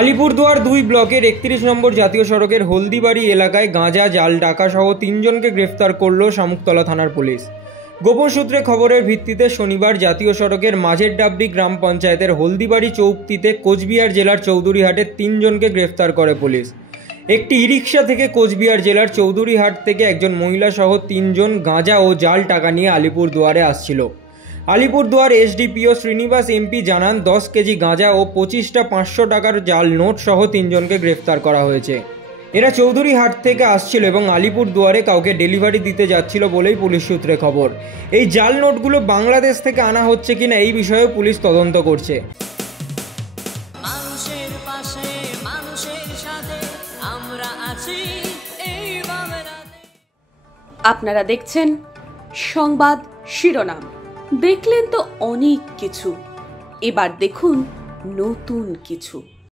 আলিপুরদুয়ার ২ ব্লকের ৩১ নম্বর জাতীয় সড়কের হলদিবাড়ি এলাকায় গাঁজা জাল ডাকা সহ ৩ জনকে গ্রেফতার করল শামুকতলা থানার পুলিশ। গোপন সূত্রে খবরের ভিত্তিতে শনিবার জাতীয় সড়কের মাঝের ডাবরি গ্রাম পঞ্চায়েতের হলদিবাড়ি চৌকতিতে কোচবিহার জেলার চৌধুরীহাটের ৩ জনকে গ্রেফতার করে পুলিশ। একটি ই রিক্সা থেকে কোচবিহার জেলার চৌধুরীহাট থেকে একজন মহিলা সহ ৩ জন গাঁজা ও জাল টাকা নিয়ে আলিপুরদুয়ারে আসছিল। আলিপুরদুয়ার এসডিপিও শ্রীনিবাস এমপি জানান 10 কেজি গাঁজা ও 25টা 500 টাকার জাল নোট সহ 3 জনকে গ্রেফতার করা হয়েছে। এরা চৌধুরীহাট থেকে আসছিল এবং আলিপুরদুয়ারে কাউকে ডেলিভারি দিতে যাচ্ছিল বলেই পুলিশ সূত্রে খবর। এই জাল নোটগুলো বাংলাদেশ থেকে আনা হচ্ছে কিনা এই বিষয়ে পুলিশ তদন্ত করছে। আপনারা দেখছেন সংবাদ শিরোনাম। দেখলেন তো অনেক কিছু, এবার দেখুন নতুন কিছু।